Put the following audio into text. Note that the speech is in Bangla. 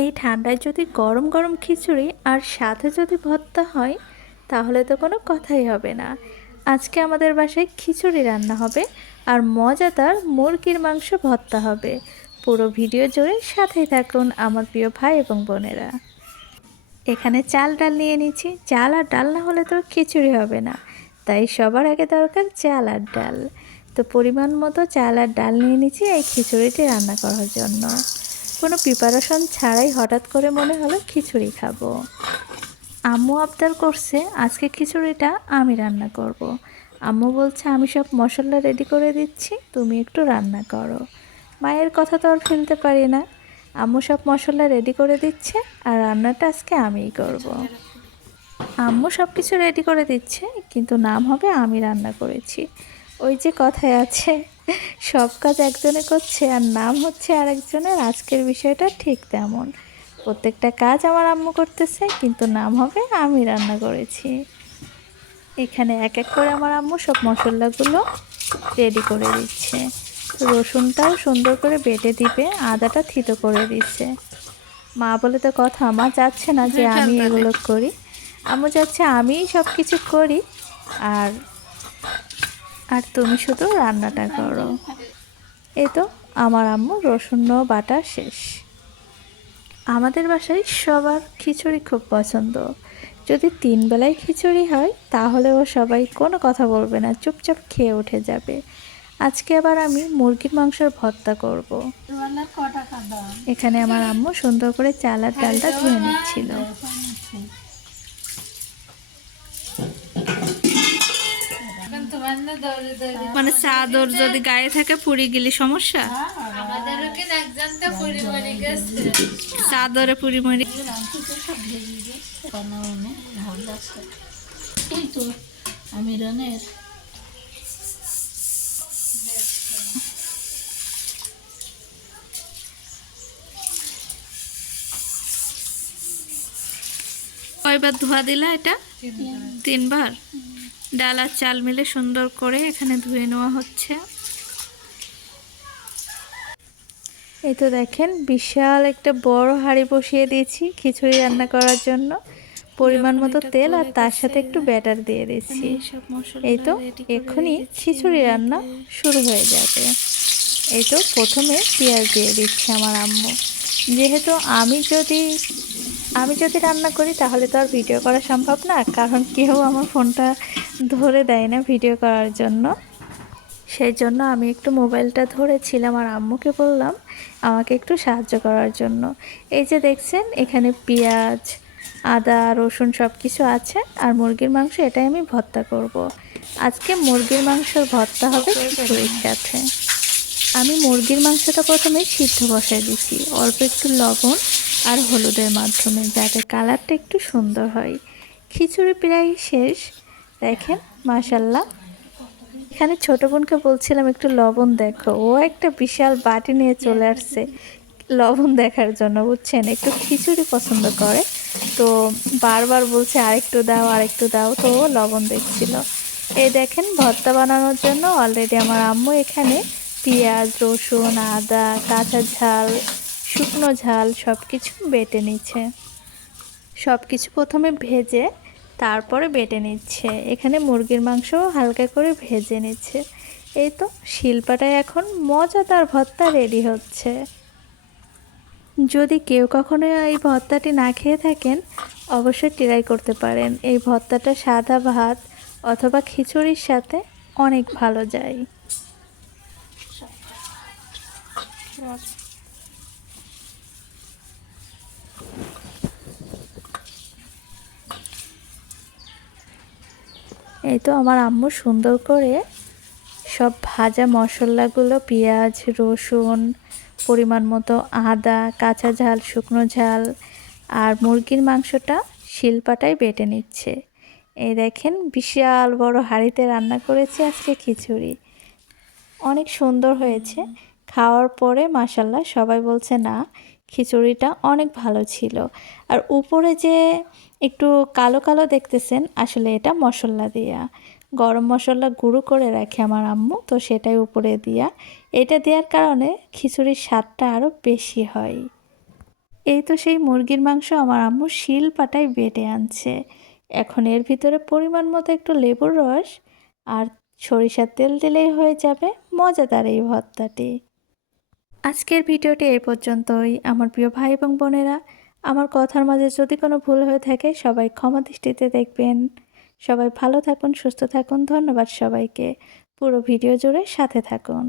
এই ঠান্ডায় যদি গরম গরম খিচুড়ি আর সাথে যদি ভর্তা হয়, তাহলে তো কোনো কথাই হবে না। আজকে আমাদের বাসায় খিচুড়ি রান্না হবে আর মজাদার মুরগির মাংস ভর্তা হবে। পুরো ভিডিও জুড়ে সাথেই থাকুন আমার প্রিয় ভাই এবং বোনেরা। এখানে চাল, ডাল নিয়ে নিচ্ছি। চাল আর ডাল না হলে তো খিচুড়ি হবে না। তাই সবার আগে দরকার চাল আর ডাল। তো পরিমাণ মতো চাল আর ডাল নিয়ে নিচ্ছি এই খিচুড়িটি রান্না করার জন্য। কোনো প্রিপারেশন ছাড়াই হঠাৎ করে মনে হলো খিচুড়ি খাব আম্মু আবদার করছে, আজকে খিচুড়িটা আমি রান্না করব। আম্মু বলছে, আমি সব মশলা রেডি করে দিচ্ছি, তুমি একটু রান্না করো মায়ের কথা তো আর ফেলতে পারি না আম্মু সব মশলা রেডি করে দিচ্ছে আর রান্নাটা আজকে আমিই করব। আম্মু সব কিছু রেডি করে দিচ্ছে, কিন্তু নাম হবে আমি রান্না করেছি ওই যে কথায় আছে সব কাজ একজনে করছে আর নাম হচ্ছে আরেকজনের আজকের বিষয়টা ঠিক তেমন। প্রত্যেকটা কাজ আমার আম্মু করতেছে কিন্তু নাম হবে আমি রান্না করেছি। এখানে এক এক করে আমার আম্মু সব মশলাগুলো রেডি করে দিচ্ছে। রসুনটাও সুন্দর করে বেটে দিবে আদাটা থিতো করে দিচ্ছে। মা বলে তো কথা মা যাচ্ছে না যে আমি এগুলো করি। আম্মু যাচ্ছে আমিই সব কিছু করি আর আর তুমি শুধু রান্নাটা করো। এই তো আমার আম্মু রসুন বাটা শেষ। আমাদের বাসায় সবার খিচুড়ি খুব পছন্দ। যদি তিন বেলায় খিচুড়ি হয় তাহলেও সবাই কোনো কথা বলবে না চুপচাপ খেয়ে উঠে যাবে। আজকে আবার আমি মুরগির মাংসের ভর্তা করব। এখানে আমার আম্মু সুন্দর করে চালার ডালটা ধুয়ে নিচ্ছিল। মানে চাদর যদি গায়ে থাকে পুরি গেলে সমস্যা? চাদরে পুরি মরি আমি রানের কয়বার ধোয়া দিলা এটা? তিনবার। ডাল আর চাল মিলে সুন্দর করে এখানে ধুয়ে নেওয়া হচ্ছে। এই তো দেখেন বিশাল একটা বড় হাঁড়ি বসিয়ে দিয়েছি খিচুড়ি রান্না করার জন্য। পরিমাণ মতো তেল আর তার সাথে একটু ব্যাটার দিয়ে দিচ্ছি এই তো এক্ষুনি খিচুড়ি রান্না শুরু হয়ে যাবে। এই তো প্রথমে পেঁয়াজ দিয়ে দিচ্ছি আমার আম্মু। যেহেতু আমি যদি আমি যদি রান্না করি, তাহলে তো আর ভিডিও করা সম্ভব না। কারণ কেউ আমার ফোনটা ধরে দেয় না ভিডিও করার জন্য। সেই জন্য আমি একটু মোবাইলটা ধরেছিলাম আর আম্মুকে বললাম, আমাকে একটু সাহায্য করার জন্য। এই যে দেখছেন, এখানে পেঁয়াজ, আদা, রসুন সব কিছু আছে, আর মুরগির মাংস এটাই আমি ভর্তা করব। আজকে মুরগির মাংসর ভর্তা হবে খিচুড়ির সাথে। আমি মুরগির মাংসটা প্রথমে সিদ্ধ বসাই দিচ্ছি অল্প একটু লবণ আর হলুদের মাধ্যমে যাতে কালারটা একটু সুন্দর হয়। খিচুড়ি প্রায় শেষ। দেখেন মাশাল্লাহ এখানে ছোটো বোনকে বলছিলাম, একটু লবণ দেখো। ও একটা বিশাল বাটি নিয়ে চলে আসছে লবণ দেখার জন্য, বুঝছেন? একটু খিচুড়ি পছন্দ করে। তো বারবার বলছে, আরেকটু দাও আরেকটু দাও। তো ও লবণ দেখছিল। এই দেখেন, ভর্তা বানানোর জন্য অলরেডি আমার আম্মু এখানে পেঁয়াজ, রসুন, আদা, কাঁচা ঝাল শুকনো ঝাল সব কিছু বেটে নিচ্ছে। সব কিছু প্রথমে ভেজে তারপরে বেটে নিচ্ছে। এখানে মুরগির মাংসও হালকা করে ভেজে নিচ্ছে। এই তো শিল্পাটায় এখন মজাদার ভর্তা রেডি হচ্ছে। যদি কেউ কখনো এই ভর্তাটি না খেয়ে থাকেন, অবশ্যই ট্রাই করতে পারেন। এই ভর্তাটা সাদা ভাত অথবা খিচুড়ির সাথে অনেক ভালো যায়। এই তো আমার আম্মু সুন্দর করে সব ভাজা মশলাগুলো, পেঁয়াজ, রসুন, পরিমাণ মতো আদা, কাঁচা ঝাল, শুকনো ঝাল আর মুরগির মাংসটা শিলপাটায় বেটে নিচ্ছে। এই দেখেন বিশাল বড় হাঁড়িতে রান্না করেছে আজকে খিচুড়ি। অনেক সুন্দর হয়েছে। খাওয়ার পরে মাসাল্লাহ সবাই বলছে, না, খিচুড়িটা অনেক ভালো ছিল। আর উপরে যে একটু কালো কালো দেখতেছেন, আসলে এটা মশলা দিয়া। গরম মশলা গুঁড়ো করে রাখে আমার আম্মু, তো সেটাই উপরে দিয়া। এটা দেওয়ার কারণে খিচুড়ির স্বাদটা আরও বেশি হয়। এই তো সেই মুরগির মাংস আমার আম্মু শিল পাটায় বেটে আনছে। এখন এর ভিতরে পরিমাণ মতো একটু লেবুর রস আর সরিষার তেল দিলেই হয়ে যাবে মজাদার এই ভর্তাটি। আজকের ভিডিওটি এই পর্যন্তই। আমার প্রিয় ভাই এবং বোনেরা আমার কথার মাঝে যদি কোনো ভুল হয়ে থাকে, সবাই ক্ষমা দৃষ্টিতে দেখবেন। সবাই ভালো থাকুন, সুস্থ থাকুন। ধন্যবাদ সবাইকে। পুরো ভিডিও জুড়ে সাথে থাকুন।